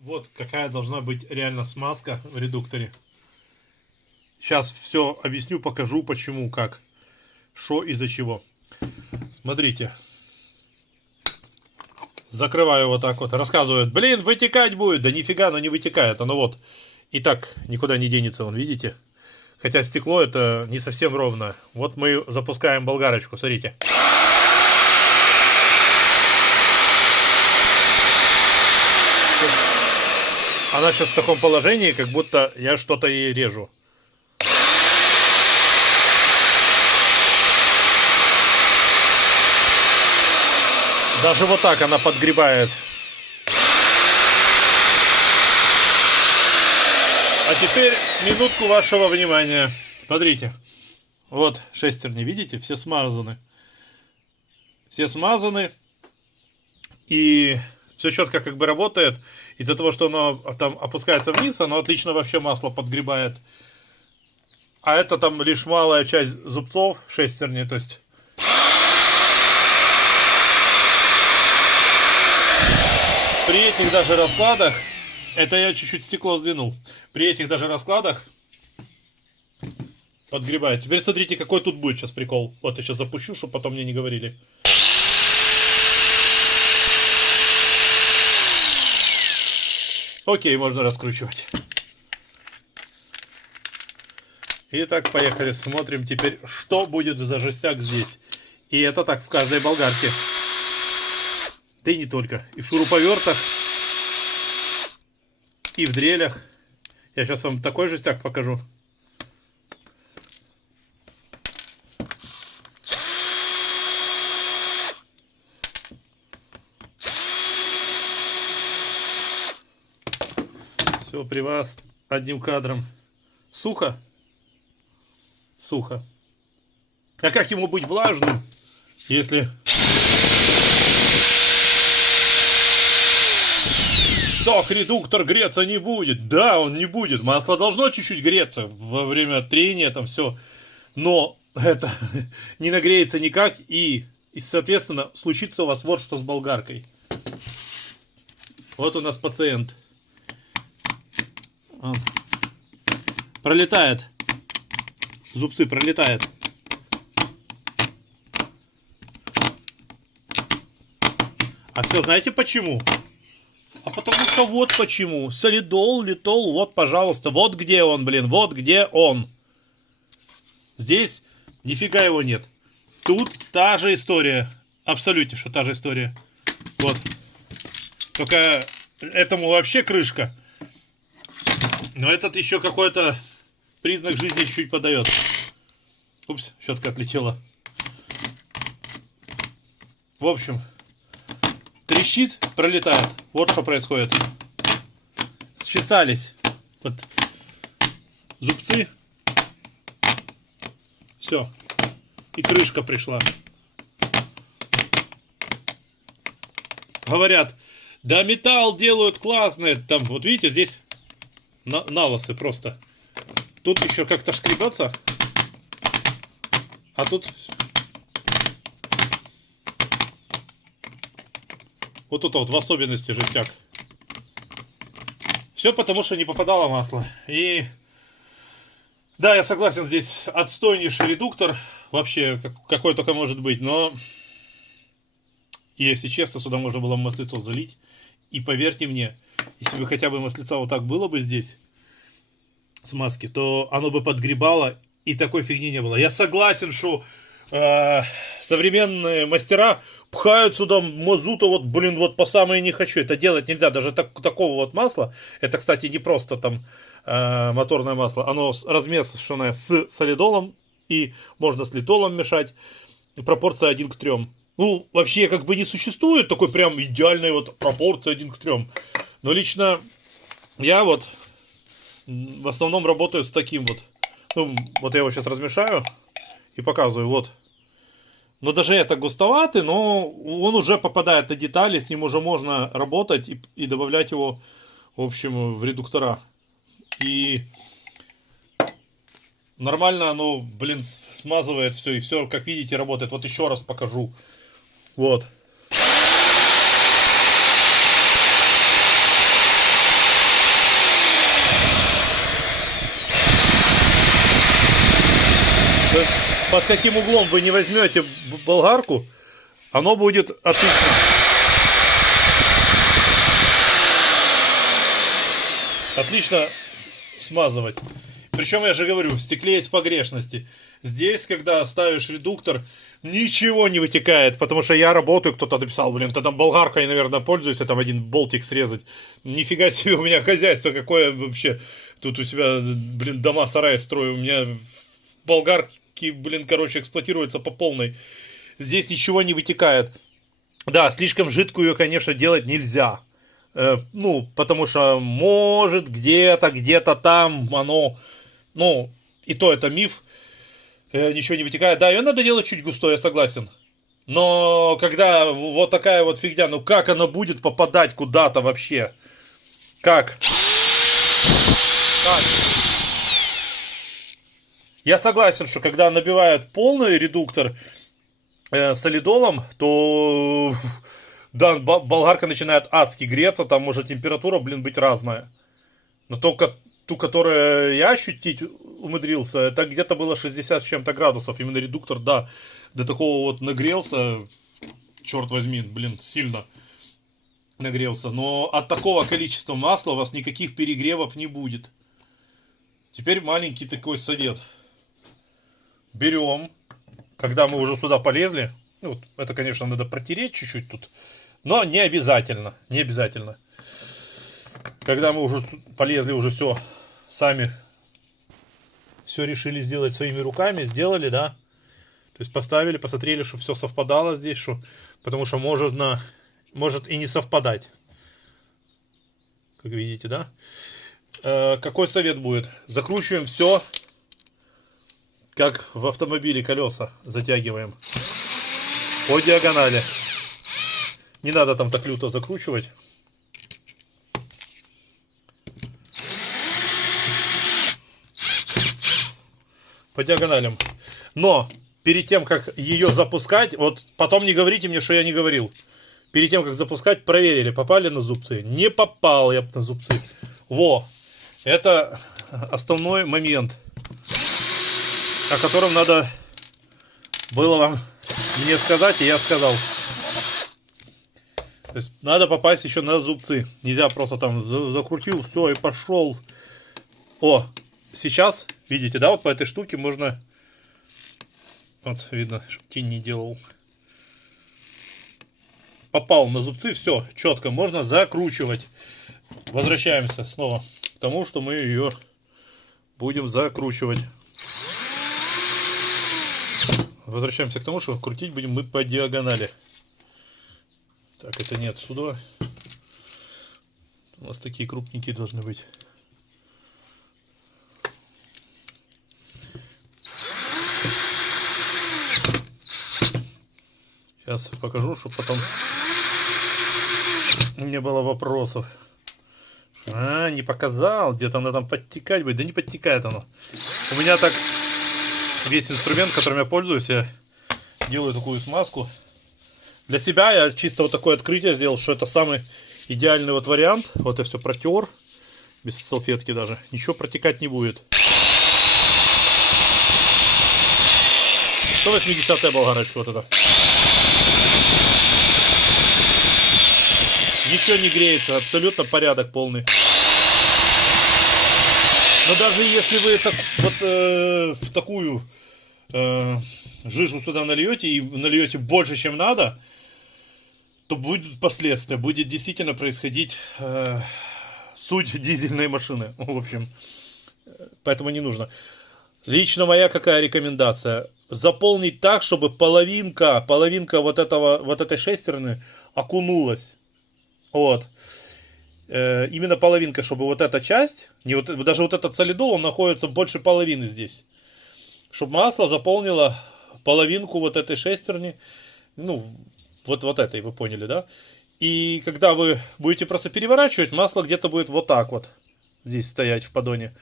Вот какая должна быть реально смазка в редукторе. Сейчас все объясню, покажу, почему, как, что, из-за чего. Смотрите. Закрываю вот так вот. Рассказывают, блин, вытекать будет. Да нифига, оно не вытекает. Оно вот и так никуда не денется, вон, видите? Хотя стекло это не совсем ровно. Вот мы запускаем болгарочку, смотрите. Она сейчас в таком положении, как будто я что-то ей режу. Даже вот так она подгребает. А теперь минутку вашего внимания. Смотрите. Вот шестерни, видите? Все смазаны. Все смазаны. И все четко как бы работает. Из-за того, что оно там опускается вниз, оно отлично вообще масло подгребает. А это там лишь малая часть зубцов шестерни. То есть при этих даже раскладах, это я чуть-чуть стекло сдвинул, при этих даже раскладах подгребает. Теперь смотрите, какой тут будет сейчас прикол. Вот я сейчас запущу, чтобы потом мне не говорили. Окей, можно раскручивать. Итак, поехали. Смотрим теперь, что будет за жестяк здесь. И это так в каждой болгарке. Да и не только. И в шуруповертах, и в дрелях. Я сейчас вам такой жестяк покажу. Все при вас одним кадром. Сухо? Сухо. А как ему быть влажным, если... Так, редуктор греться не будет. Да, он не будет. Масло должно чуть-чуть греться во время трения, там все. Но это не нагреется никак. И соответственно, случится у вас вот что с болгаркой. Вот у нас пациент. Он пролетает. Зубцы пролетает. А все знаете почему? А потому что вот почему. Солидол, литол, вот, пожалуйста. Вот где он, блин, вот где он. Здесь нифига его нет. Тут та же история. Абсолютно, что та же история. Вот. Только этому вообще крышка. Но этот еще какой-то признак жизни чуть-чуть подает. Упс, щетка отлетела. В общем... Трещит, пролетает. Вот что происходит. Счесались. Вот. Зубцы. Все. И крышка пришла. Говорят, да металл делают классный. Там, вот видите, здесь налосы просто. Тут еще как-то шкребется. А тут... Вот тут вот в особенности жестяк. Все потому, что не попадало масло. И да, я согласен, здесь отстойнейший редуктор. Вообще, какой только может быть. Но, если честно, сюда можно было маслицо залить. И поверьте мне, если бы хотя бы маслица вот так было бы здесь, смазки, то оно бы подгребало, и такой фигни не было. Я согласен, что современные мастера пхают сюда мазута, вот, блин, вот по самое не хочу. Это делать нельзя. Даже такого вот масла. Это, кстати, не просто там моторное масло. Оно размешанное с солидолом. И можно с литолом мешать. Пропорция 1 к 3. Ну, вообще, как бы не существует такой прям идеальной вот пропорции 1 к 3. Но лично я вот в основном работаю с таким вот. Ну, вот я его сейчас размешаю и показываю. Вот. Но даже это густоватый, но он уже попадает на детали, с ним уже можно работать и добавлять его, в общем, в редуктора. И нормально оно, блин, смазывает все, и все, как видите, работает. Вот еще раз покажу. Вот. под каким углом вы не возьмете болгарку, оно будет отлично. Отлично смазывать. Причем я же говорю, в стекле есть погрешности. Здесь, когда ставишь редуктор, ничего не вытекает, потому что я работаю, кто-то написал, блин, ты там болгаркой, наверное, пользуешься, там один болтик срезать. Нифига себе, у меня хозяйство какое вообще. Тут у себя, блин, дома, сараи строю, у меня болгарки, блин, короче, эксплуатируются по полной. Здесь ничего не вытекает. Да, слишком жидкую ее, конечно, делать нельзя. Ну, потому что может где-то там оно, ну, и то это миф, ничего не вытекает. Да, ее надо делать чуть густой, я согласен. Но когда вот такая вот фигня, ну как она будет попадать куда-то вообще? Как? Я согласен, что когда набивают полный редуктор солидолом, то да, болгарка начинает адски греться, там может температура, блин, быть разная. Но только ту, которую я ощутить умудрился, это где-то было 60 с чем-то градусов. Именно редуктор, да, до такого вот нагрелся, черт возьми, блин, сильно нагрелся. Но от такого количества масла у вас никаких перегревов не будет. Теперь маленький такой совет. Берем, когда мы уже сюда полезли, ну, вот, это, конечно, надо протереть чуть-чуть тут, но не обязательно, не обязательно. Когда мы уже полезли, уже все, сами все решили сделать своими руками, сделали, да. То есть поставили, посмотрели, что все совпадало здесь, что, потому что может и не совпадать. Как видите, да. Какой совет будет? Закручиваем все, как в автомобиле колеса затягиваем по диагонали. Не надо там так люто закручивать. По диагоналям. Но перед тем, как ее запускать, вот потом не говорите мне, что я не говорил. Перед тем, как запускать, проверили, попали на зубцы. Не попал я на зубцы. Во! Это основной момент, о котором надо было вам мне сказать, и я сказал. То есть надо попасть еще на зубцы. Нельзя просто там закрутил, все, и пошел. О, сейчас, видите, да, вот по этой штуке можно... Вот, видно, чтобы тень не делал. Попал на зубцы, все, четко, можно закручивать. Возвращаемся снова к тому, что мы ее будем закручивать. Возвращаемся к тому, что крутить будем мы по диагонали. Так, это не отсюда. У нас такие крупненькие должны быть. Сейчас покажу, чтобы потом не было вопросов. А, не показал, где-то она там подтекать будет. Да не подтекает оно. У меня так весь инструмент, которым я пользуюсь, я делаю такую смазку. Для себя я чисто вот такое открытие сделал, что это самый идеальный вот вариант. Вот я все протер, без салфетки даже. Ничего протекать не будет. 180-я болгарочка вот эта. Ничего не греется, абсолютно порядок полный. Но даже если вы так, вот в такую жижу сюда нальете и нальете больше, чем надо, то будут последствия. Будет действительно происходить суть дизельной машины. В общем, поэтому не нужно. Лично моя какая рекомендация? Заполнить так, чтобы половинка вот этой шестерни окунулась. Вот. Именно половинка, чтобы вот эта часть, не вот, даже вот этот солидол, он находится больше половины здесь. Чтобы масло заполнило половинку вот этой шестерни. Ну, вот этой, вы поняли, да? И когда вы будете просто переворачивать, масло где-то будет вот так вот здесь стоять в поддоне.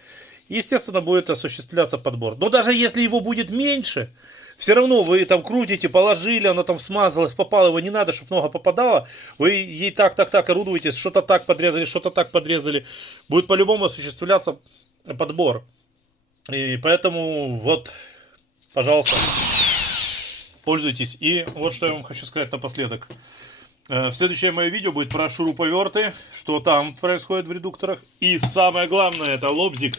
И, естественно, будет осуществляться подбор. Но даже если его будет меньше, все равно вы там крутите, положили, оно там смазалось, попало, его не надо, чтобы много попадало. Вы ей так орудуете, что-то так подрезали, что-то так подрезали. Будет по-любому осуществляться подбор. И поэтому вот Пожалуйста, пользуйтесь. И вот что я вам хочу сказать напоследок. Следующее мое видео будет про шуруповерты, что там происходит в редукторах. И самое главное, это лобзик.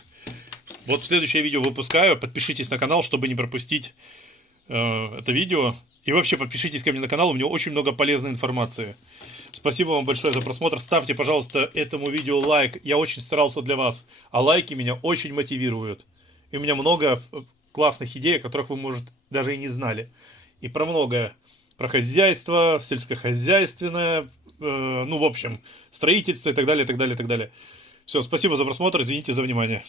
Вот следующее видео выпускаю. Подпишитесь на канал, чтобы не пропустить это видео. И вообще подпишитесь ко мне на канал, у меня очень много полезной информации. Спасибо вам большое за просмотр. Ставьте, пожалуйста, этому видео лайк. Я очень старался для вас. А лайки меня очень мотивируют. И у меня много классных идей, о которых вы, может, даже и не знали. И про многое. Про хозяйство, сельскохозяйственное, ну, в общем, строительство и так далее, и так далее, и так далее. Все, спасибо за просмотр, извините за внимание.